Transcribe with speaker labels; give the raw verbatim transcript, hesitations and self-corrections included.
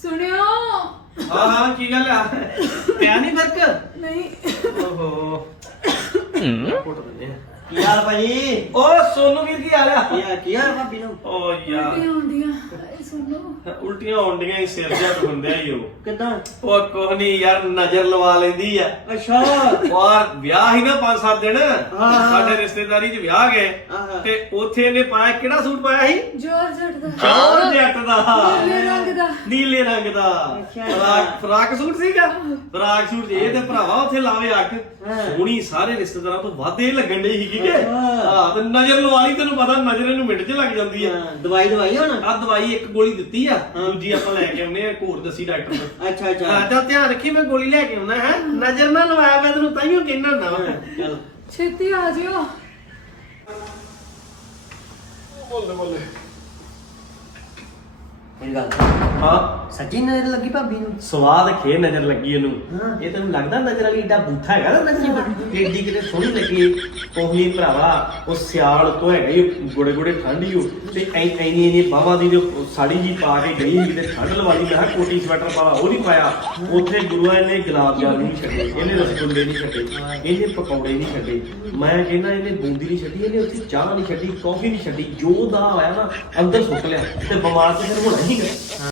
Speaker 1: ਸੁਣਿਓ।
Speaker 2: ਹਾਂ ਹਾਂ ਕੀ ਗੱਲ ਆ ਪਿਆ ਨਹੀਂ ਫਰਕ
Speaker 1: ਨਹੀਂ
Speaker 2: ਓਹੋ ਫੋਟੋ ਦਿੰਦੇ ਆ
Speaker 3: ਕੀ ਹਾਲ ਭਾਈ?
Speaker 2: ਓ ਸੋਨੂ ਵੀਰ ਕੀ ਹਾਲ ਆ
Speaker 3: ਕੀ ਹਾਲ ਕੀ ਹਾਲ ਭਾਬੀ ਨੂੰ?
Speaker 2: ਓ ਯਾਰ
Speaker 1: ਉਲਟੀਆਂ ਹੁੰਦੀਆਂ ਇਹ ਸੁਣੋ।
Speaker 2: ਉਲਟੀਆਂ ਆਉਂਦੀਆਂ ਹੀ ਸਿਰ ਜਿਹਾ ਦੁਖੰਦਿਆ ਹੀ ਉਹ
Speaker 3: ਕਿੱਦਾਂ?
Speaker 2: ਉਹ ਕੁਛ ਨਹੀਂ ਯਾਰ ਨਜ਼ਰ ਲਵਾ ਲੈਂਦੀ ਆ
Speaker 3: ਅੱਛਾ
Speaker 2: ਔਰ ਵਿਆਹ ਹੀ ਨਾ ਪੰਜ ਸੱਤ ਦਿਨ
Speaker 3: ਹਾਂ।
Speaker 2: ਸਾਡੇ ਰਿਸ਼ਤੇਦਾਰੀ 'ਚ ਵਿਆਹ ਗਏ
Speaker 3: ਹਾਂ।
Speaker 2: ਤੇ ਉੱਥੇ ਇਹਨੇ ਪਾਇਆ ਕਿਹੜਾ ਸੂਟ ਪਾਇਆ ਸੀ
Speaker 1: ਜੋਰ ਜੱਟਦਾ
Speaker 2: ਚੌਰ ਜੱਟ ਦਾ
Speaker 1: ਨੀਲੇ ਰੰਗ ਦਾ।
Speaker 2: ਨੀਲੇ ਰੰਗ ਦਾ
Speaker 3: ਅੱਛਾ।
Speaker 2: ਫਰਾਕ ਫਰਾਕ ਸੂਟ ਸੀਗਾ ਫਰਾਕ ਸੂਟ ਇਹ ਤੇ ਭਰਾਵਾ ਉੱਥੇ ਲਾਵੇ ਅੱਖ
Speaker 3: ਹਾਂ।
Speaker 2: ਸੋਹਣੀ ਸਾਰੇ ਰਿਸ਼ਤੇਦਾਰਾਂ ਤੋਂ ਵੱਧ ਇਹ ਲੱਗਣ ਡਈ ਸੀਗੀ ਕਿ
Speaker 3: ਹਾਂ।
Speaker 2: ਹਾਂ ਤੇ ਨਜ਼ਰ ਲਵਾ ਲਈ ਤੈਨੂੰ ਪਤਾ ਨਜ਼ਰ ਇਹਨੂੰ ਮਿੰਟ 'ਚ ਲੱਗ ਜਾਂਦੀ ਆ
Speaker 3: ਹਾਂ, ਦਵਾਈ ਦਵਾਈ ਹੁਣ?
Speaker 2: ਆ ਦਵਾਈ ਇੱਕ ਗੋਲੀ ਦਿੱਤੀ ਆ ਦੂਜੀ ਆਪਾਂ ਲੈ ਕੇ ਆਉਨੇ ਆ ਇੱਕ ਹੋਰ ਦੱਸੀ ਡਾਕਟਰ ਤੋਂ
Speaker 3: ਅੱਛਾ ਅੱਛਾ
Speaker 2: ਹਾਂ ਤਾਂ ਧਿਆਨ ਰੱਖੀ ਮੈਂ ਗੋਲੀ ਲੈ ਕੇ ਆਉਣਾ ਹੈ ਨਜ਼ਰ ਨਾ ਲਵਾਇਆ ਮੈਂ ਤੈਨੂੰ ਤਾਈਓ ਕਹਿਣਾ ਹੁੰਦਾ ਵਾ
Speaker 3: ਚਲ
Speaker 1: ਛੇਤੀ ਆ ਜਿਓ।
Speaker 2: ਬੋਲੇ ਬੋਲੇ
Speaker 3: ਮੇਰੀ ਗੱਲ
Speaker 2: ਹਾਂ
Speaker 3: ਸੱਚੀ ਨਜ਼ਰ ਲੱਗੀ ਭਾਬੀ ਨੂੰ?
Speaker 2: ਸਵਾਦ ਖੇ ਨਜ਼ਰ ਲੱਗੀ ਇਹਨੂੰ
Speaker 3: ਹਾਂ।
Speaker 2: ਇਹ ਤੈਨੂੰ ਲੱਗਦਾ ਨਜ਼ਰ ਵਾਲੀ ਏਡਾ ਬੂਥਾ ਹੈਗਾ ਨਾ ਨਜ਼ਰ ਏਡੀ ਕਿਤੇ ਸੋਹਣੀ ਲੱਗੀ ਕੋਹਨੀ ਭਰਾਵਾ ਉਹ ਸਿਆਲ ਤੋਂ ਹੈਗਾ ਹੀ ਗੋੜੇ ਗੋੜੇ ਠੰਡ ਹੀ ਉਹ ਤੇ ਐ ਐਨੀ ਐਨੀ ਬਾਹਾਂ ਦੀ ਜੋ ਸਾੜੀ ਜੀ ਪਾ ਕੇ ਗਈ ਸੀ ਕਿਤੇ ਠੰਡ ਲਵਾ ਲਈ ਮੈਂ ਕਿਹਾ ਕੋਟੀ ਸਵੈਟਰ ਪਾਲਾ ਉਹ ਨਹੀਂ ਪਾਇਆ ਉੱਥੇ ਗੁਰੂਆਂ ਨੇ ਗੁਲਾਬ ਜਾਮੁਨ ਨਹੀਂ ਛੱਡੇ ਇਹਨੇ ਰਸਗੁੱਲੇ ਨਹੀਂ ਛੱਡੇ ਇਹਨੇ ਪਕੌੜੇ ਨਹੀਂ ਛੱਡੇ ਮੈਂ ਕਹਿੰਦਾ ਇਹਨੇ ਬੂੰਦੀ ਨਹੀਂ ਛੱਡੀ ਇਹਨੇ ਉੱਥੇ ਚਾਹ ਨਹੀਂ ਛੱਡੀ ਕੌਫੀ ਨਹੀਂ ਛੱਡੀ ਜੋ ਦਾ ਆਇਆ ਨਾ ਅੰਦਰ ਸੁੱਟ ਲਿਆ ਤੇ ਬਿਮਾਰ ਤੇ ਫਿਰ ਹੋਣਾ ਹੀ